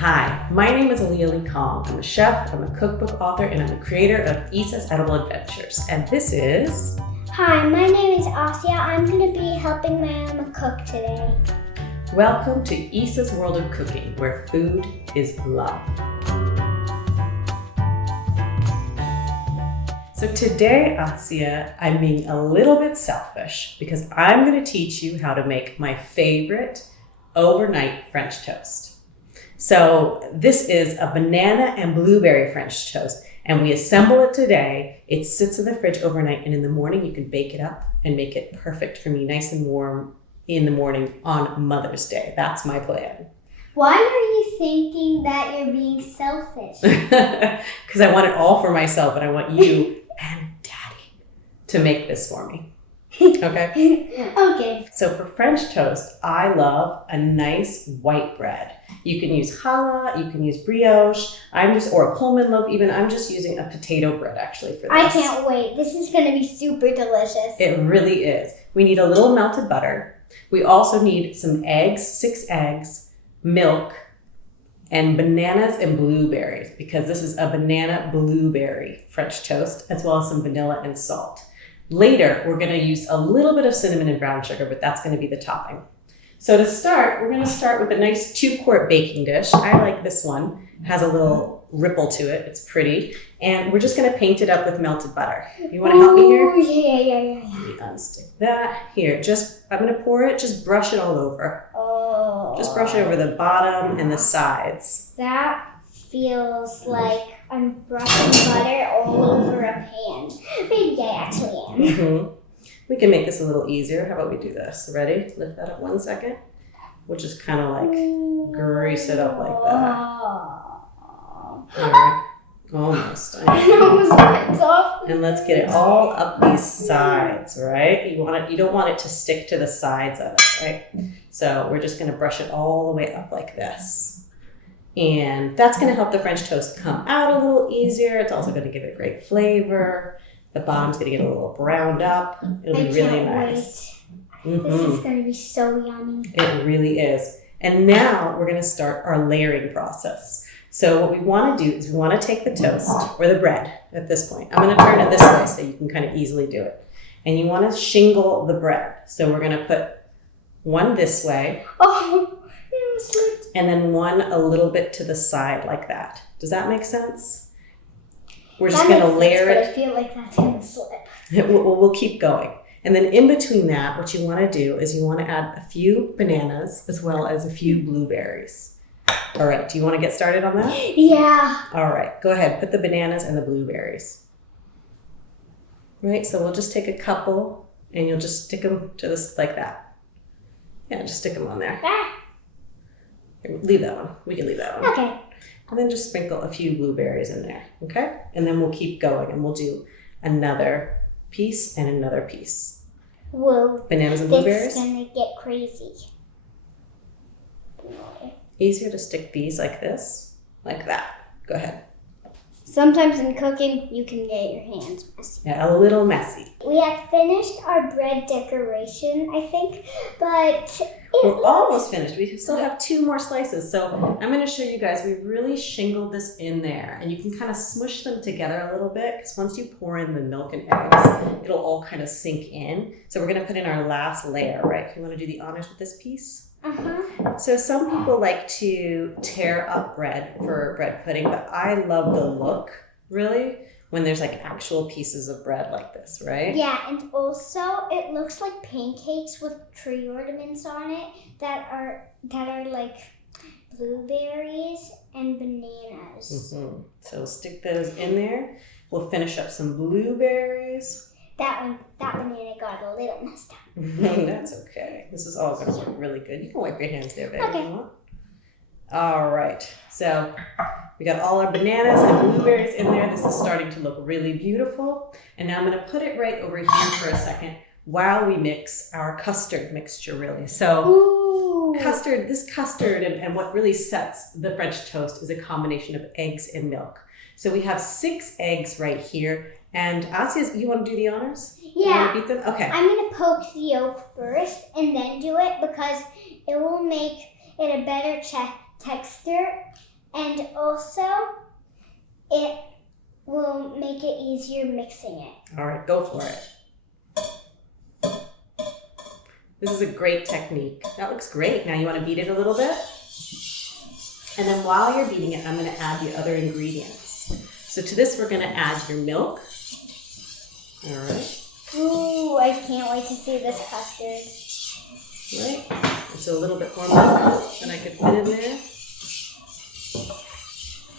Hi, my name is Aliya LeeKong. I'm a chef, I'm a cookbook author, and I'm the creator of Issa's Edible Adventures. And this is... Hi, my name is Aliya. I'm going to be helping my mama cook today. Welcome to Issa's World of Cooking, where food is love. So today, Aliya, I'm being a little bit selfish because I'm going to teach you how to make my favorite overnight French toast. So this is a banana and blueberry French toast, and we assemble it today. It sits in the fridge overnight, and in the morning you can bake it up and make it perfect for me, nice and warm in the morning on Mother's Day. That's my plan. Why are you thinking that you're being selfish? Because I want it all for myself, and I want you and Daddy to make this for me. Okay? Okay. So for French toast, I love a nice white bread. You can use challah, you can use brioche, or a Pullman loaf even. I'm just using a potato bread actually for this. I can't wait. This is going to be super delicious. It really is. We need a little melted butter. We also need some eggs, 6 eggs, milk, and bananas and blueberries, because this is a banana blueberry French toast, as well as some vanilla and salt. Later, we're going to use a little bit of cinnamon and brown sugar, but that's going to be the topping. So to start, we're going to start with a nice 2-quart baking dish. I like this one. It has a little ripple to it. It's pretty. And we're just going to paint it up with melted butter. You want to help me here? Oh, yeah. Let me unstick that. Here, I'm going to pour it. Just brush it all over. Oh. Just brush it over the bottom and the sides. That feels like I'm brushing butter all over a pan. Maybe I actually am. Mm-hmm. We can make this a little easier. How about we do this? Ready? Lift that up 1 second. We'll just kind of like grease it up like that. All right. Almost. Almost went off. And let's get it all up these sides, right? You don't want it to stick to the sides of it, right? So we're just going to brush it all the way up like this. And that's going to help the French toast come out a little easier. It's also going to give it great flavor. The bottom's going to get a little browned up. It'll be really nice. Mm-hmm. This is going to be so yummy. It really is. And now we're going to start our layering process. So what we want to do is we want to take the toast or the bread at this point. I'm going to turn it this way so you can kind of easily do it. And you want to shingle the bread. So we're going to put one this way. Oh, it slipped. And then one a little bit to the side like that. Does that make sense? We're just going to layer it. I feel like that's going to slip. We'll keep going. And then in between that, what you want to do is you want to add a few bananas as well as a few blueberries. All right. Do you want to get started on that? Yeah. All right. Go ahead. Put the bananas and the blueberries. Right. So we'll just take a couple and you'll just stick them to this like that. Yeah, just stick them on there. Leave that one. We can leave that one. Okay. And then just sprinkle a few blueberries in there, okay? And then we'll keep going and we'll do another piece and another piece. Whoa. Bananas and blueberries? This is going to get crazy. Easier to stick these like this, like that. Go ahead. Sometimes in cooking, you can get your hands messy. Yeah, a little messy. We have finished our bread decoration, I think, but we're almost finished. We still have 2 more slices. So I'm going to show you guys, we really shingled this in there. And you can kind of smush them together a little bit because once you pour in the milk and eggs, it'll all kind of sink in. So we're going to put in our last layer, right? You want to do the honors with this piece? Uh-huh. So some people like to tear up bread for bread pudding, but I love the look, really, when there's like actual pieces of bread like this, right? Yeah, and also it looks like pancakes with tree ornaments on it that are like blueberries and bananas. Mm-hmm. So stick those in there. We'll finish up some blueberries. That banana got a little messed up. That's okay. This is all going to look really good. You can wipe your hands there, baby. Okay. If you want. All right. So we got all our bananas and blueberries in there. This is starting to look really beautiful. And now I'm going to put it right over here for a second while we mix our custard mixture, really. So Ooh. this custard and what really sets the French toast is a combination of eggs and milk. So we have 6 eggs right here. And Asiya, you want to do the honors? Yeah. You want to beat them? Okay. I'm going to poke the yolk first and then do it because it will make it a better texture And also, it will make it easier mixing it. All right, go for it. This is a great technique. That looks great. Now you want to beat it a little bit? And then while you're beating it, I'm going to add the other ingredients. So to this, we're going to add your milk. All right. Ooh, I can't wait to see this custard. Right. It's a little bit more milk than I could fit in there.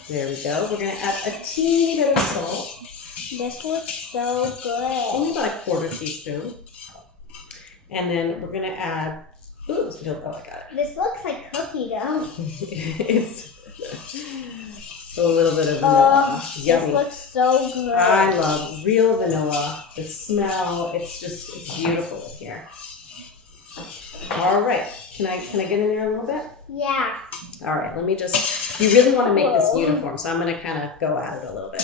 There we go. We're going to add a teeny bit of salt. This looks so good. Only about a quarter teaspoon. And then we're going to add, ooh, this milk. Oh, I got it. This looks like cookie dough. It's a little bit of vanilla. Yummy. This looks so good. I love real vanilla. The smell, it's beautiful in here. All right. Can I get in there a little bit? Yeah. All right. Let me just, you really want to make this uniform, so I'm going to kind of go at it a little bit.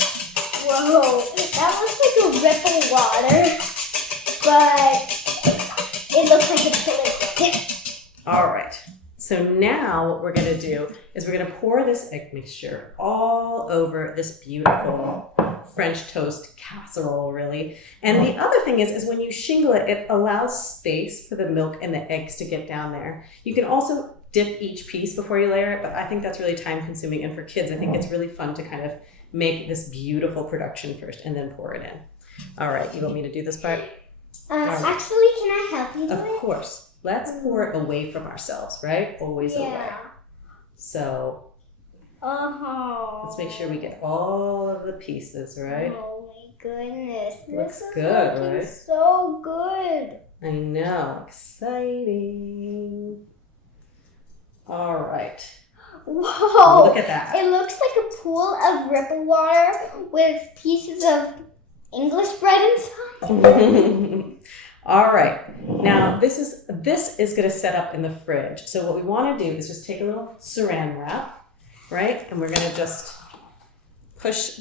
Whoa, that looks like a ripple water, but it looks like it's liquid. All right. So now what we're going to do is we're going to pour this egg mixture all over this beautiful French toast casserole, really. And the other thing is when you shingle it, it allows space for the milk and the eggs to get down there. You can also dip each piece before you layer it, but I think that's really time consuming. And for kids, I think it's really fun to kind of make this beautiful production first and then pour it in. All right. You want me to do this part? Actually, can I help you do it? Of course. Let's pour it away from ourselves, right? Always away. So let's make sure we get all of the pieces, right? Oh my goodness. Looks this is good, looking right? so good. I know. Exciting. All right. Whoa. Look at that. It looks like a pool of ripple water with pieces of English bread inside. All right. Now this is going to set up in the fridge. So what we want to do is just take a little saran wrap, right? And we're going to just push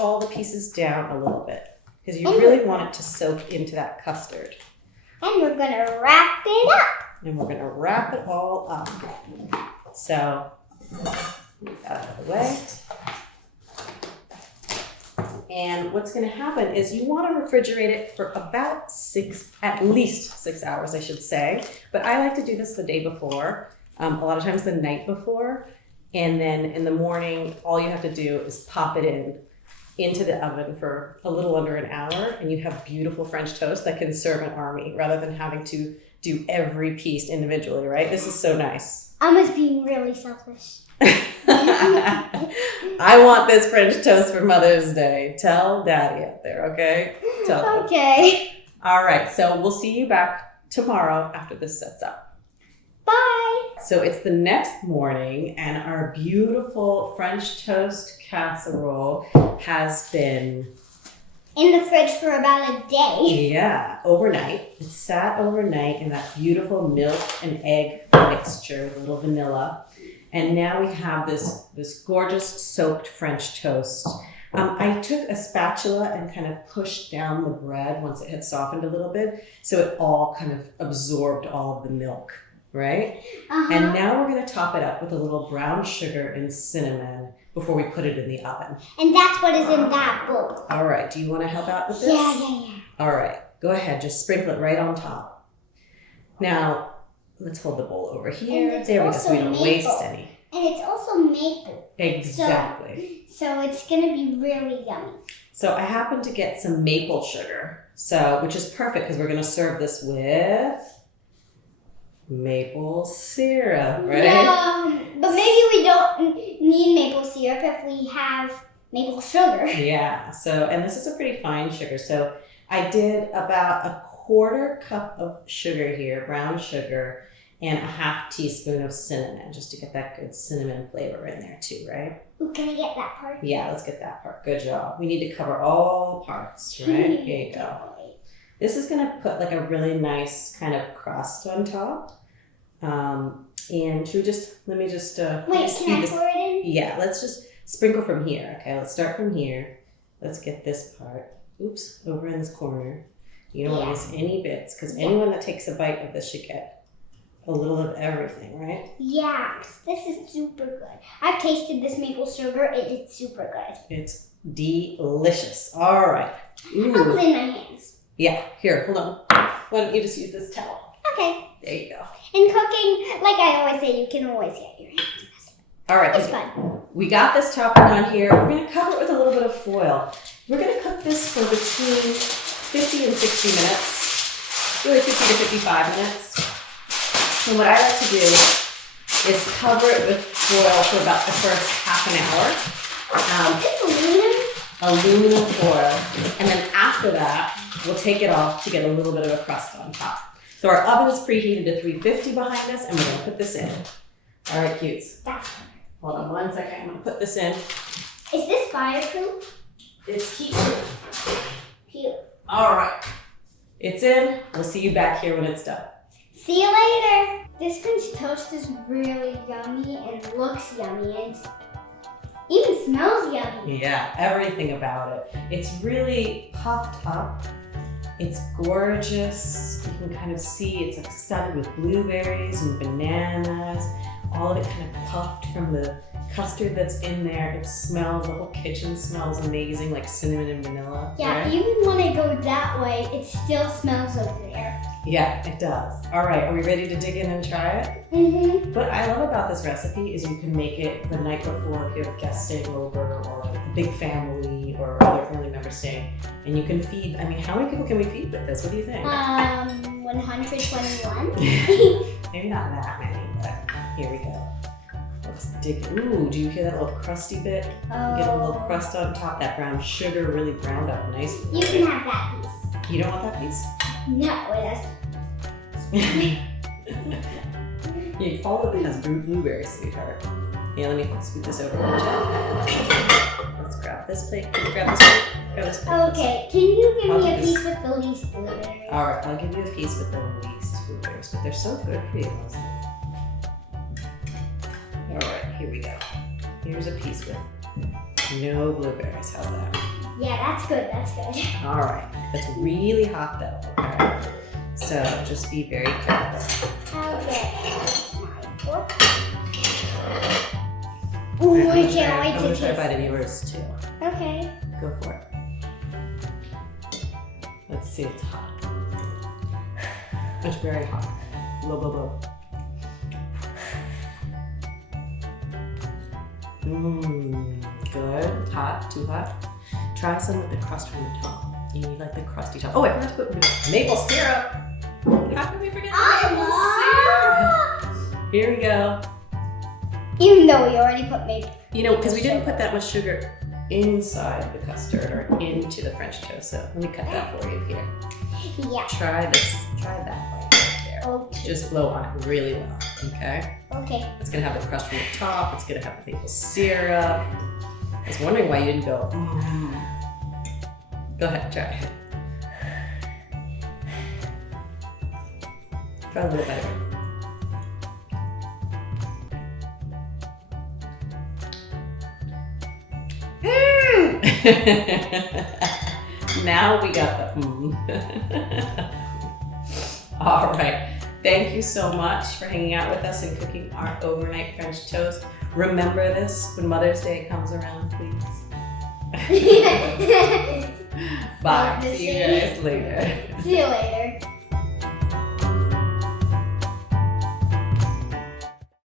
all the pieces down a little bit because you really want it to soak into that custard. And we're going to wrap it up. And we're going to wrap it all up. So move that out of the way. And what's going to happen is you want to refrigerate it for about at least 6 hours, I should say. But I like to do this the day before, a lot of times the night before. And then in the morning, all you have to do is pop it into the oven for a little under an hour. And you have beautiful French toast that can serve an army rather than having to do every piece individually, right? This is so nice. I was being really selfish. I want this French toast for Mother's Day. Tell Daddy out there, okay? Tell them. Okay. All right, so we'll see you back tomorrow after this sets up. Bye. So it's the next morning, and our beautiful French toast casserole has been in the fridge for about a day. Yeah, overnight. It sat overnight in that beautiful milk and egg mixture, a little vanilla. And now we have this gorgeous soaked French toast. I took a spatula and kind of pushed down the bread once it had softened a little bit, so it all kind of absorbed all of the milk, right? And now we're going to top it up with a little brown sugar and cinnamon before we put it in the oven. And that's what is in that bowl. All right, do you want to help out with this? Yeah. All right, go ahead, just sprinkle it right on top. Now, let's hold the bowl over here. There we go, so we don't waste any. And it's also maple. Exactly. So it's going to be really yummy. So I happened to get some maple sugar, which is perfect because we're going to serve this with maple syrup, right? But maybe we don't need maple syrup if we have maple sugar. Yeah, and this is a pretty fine sugar. So I did about a quarter cup of sugar here, brown sugar, and a half teaspoon of cinnamon, just to get that good cinnamon flavor in there too, right? Ooh, can I get that part? Yeah, let's get that part. Good job. We need to cover all parts, right? Here you go. This is going to put like a really nice kind of crust on top. And should we let me just... Wait, can I pour it in? Yeah, let's just sprinkle from here. Okay, let's start from here. Let's get this part. Oops, over in this corner. You don't want to miss any bits, because anyone that takes a bite of this should get a little of everything, right? Yes, this is super good. I've tasted this maple sugar. It is super good. It's delicious. All right. Ooh. I'll clean my hands. Yeah, here, hold on. Why don't you just use this towel? Okay. There you go. In cooking, like I always say, you can always get your hands messy. All right. It's fun. We got this topping on here. We're going to cover it with a little bit of foil. We're going to cook this for between 50 and 60 minutes, really 50 to 55 minutes. And what I like to do is cover it with foil for about the first half an hour. Is this aluminum? Aluminum foil. And then after that, we'll take it off to get a little bit of a crust on top. So our oven is preheated to 350 behind us, and we're going to put this in. All right, cutes. That's Hold on 1 second. I'm going to put this in. Is this fireproof? It's heat-proof. Cute. All right. It's in. We'll see you back here when it's done. See you later. This French toast is really yummy and looks yummy and even smells yummy. Yeah, everything about it. It's really puffed up. It's gorgeous. You can kind of see it's like studded with blueberries and bananas. All of it kind of puffed from the custard that's in there. It smells, the whole kitchen smells amazing, like cinnamon and vanilla. Yeah, right? even when I go that way, it still smells over there. Yeah, it does. All right, are we ready to dig in and try it? Mm-hmm. What I love about this recipe is you can make it the night before if you have guests staying over or like a big family or other family members staying. And you can feed, I mean, how many people can we feed with this? What do you think? 121. Maybe not that many, but here we go. Let's dig. Ooh, do you hear that little crusty bit? Get a little crust on top. That brown sugar really browned up nicely. You can have that piece. You don't want that piece? No, it has. Yeah, all of it has blueberries, sweetheart. Yeah, let me scoot this over. Let's grab this plate. Can you grab this plate? Grab this plate. Okay, can you give I'll me a do this. piece with the least blueberries? All right, I'll give you a piece with the least blueberries, but they're so good for you. All right, here we go. Here's a piece with no blueberries. How's that? Yeah, that's good, that's good. All right, it's really hot though, okay? So just be very careful. Okay. Ooh, I can't wait I'm to gonna try a taste bite of this. yours too. Okay. Go for it. Let's see, it's hot. It's very hot. Blow, blow, blow. Good. Hot, too hot. Try some with the crust from the top. You need like the crusty top. Oh, I forgot to put maple syrup. How can we forget the maple syrup? Here we go. Even though we already put maple. You know, because we didn't put that much sugar inside the custard or into the French toast. So let me cut that for you here. Yeah. Try this. Try that right there. Okay. Just blow on it really well. Okay. Okay. It's gonna have the crust from the top. It's gonna have the maple syrup. I was wondering why you didn't go. Go ahead, try it. Try a little better. Now we got the All right. Thank you so much for hanging out with us and cooking our overnight French toast. Remember this when Mother's Day comes around, please. Bye. See you guys later. See you later.